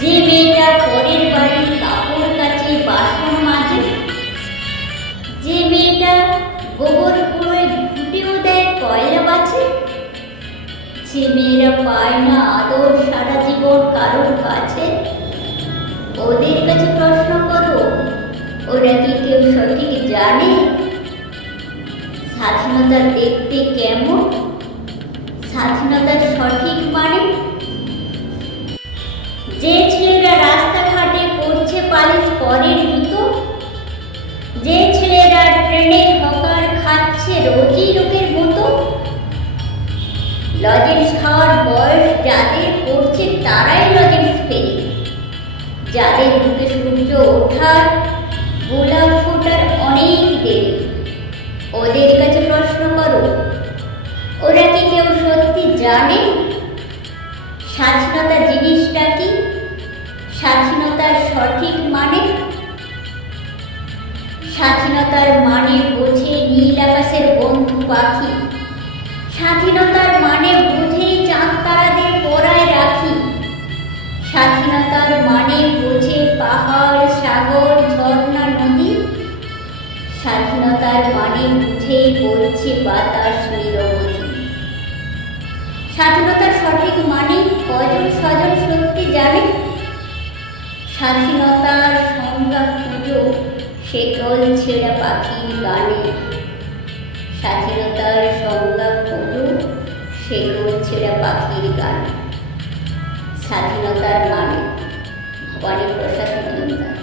যে মেয়েটা পরের বাড়ির কাপড় কাচে বাসন মাজে, যে মেয়েটা গোবর কুড়োয় ঘুঁটেও দেয় কয়লা বাছে, যে মেয়েরা পায় না আদর সারা জীবন কারোর কাছে, ওদের কাছে প্রশ্ন করো, ওরা কি কেউ সঠিক জানে স্বাধীনতা দেখতে কেমন, স্বাধীনতার সঠিক মানে? যে ছেলেরা রাস্তাঘাটে করছে পালিশ পরের জুতো, যে ছেলেরা ট্রেনে হকার খাচ্ছে রোজই লোকের মতো, লজেন্স খাওয়ার বয়স যাদের করছে তারাই লজেন্স ফেরে, যাদের বুকে সূর্য ওঠার গোলাপ ফোটার অনেক দেরি, ওদের কাছে প্রশ্ন করো, ওরা কি কেউ সত্যি জানে স্বাধীনতা জিনিসটা কি, স্বাধীনতার সঠিক মানে? স্বাধীনতার মানে বোঝে নীল আকাশের বন্ধু পাখি, স্বাধীনতার মানে বুঝেই চাঁদ তারাদের পরায় রাখি, স্বাধীনতার মানে বোঝে পাহাড় সাগর ঝর্ণা নদী, স্বাধীনতার মানে বুঝেই বলছে বাতাস নিরবধি। স্বাধীনতার সঠিক মানে কজন স্বজন সত্যি জানে? স্বাধীনতার সংজ্ঞা খুঁজো শেকল ছেঁড়া পাখির গানে, স্বাধীনতার সংজ্ঞা খুঁজো শেকল ছেঁড়া পাখির গানে। স্বাধীনতার মানে ভবানী প্রসাদ মজুমদার।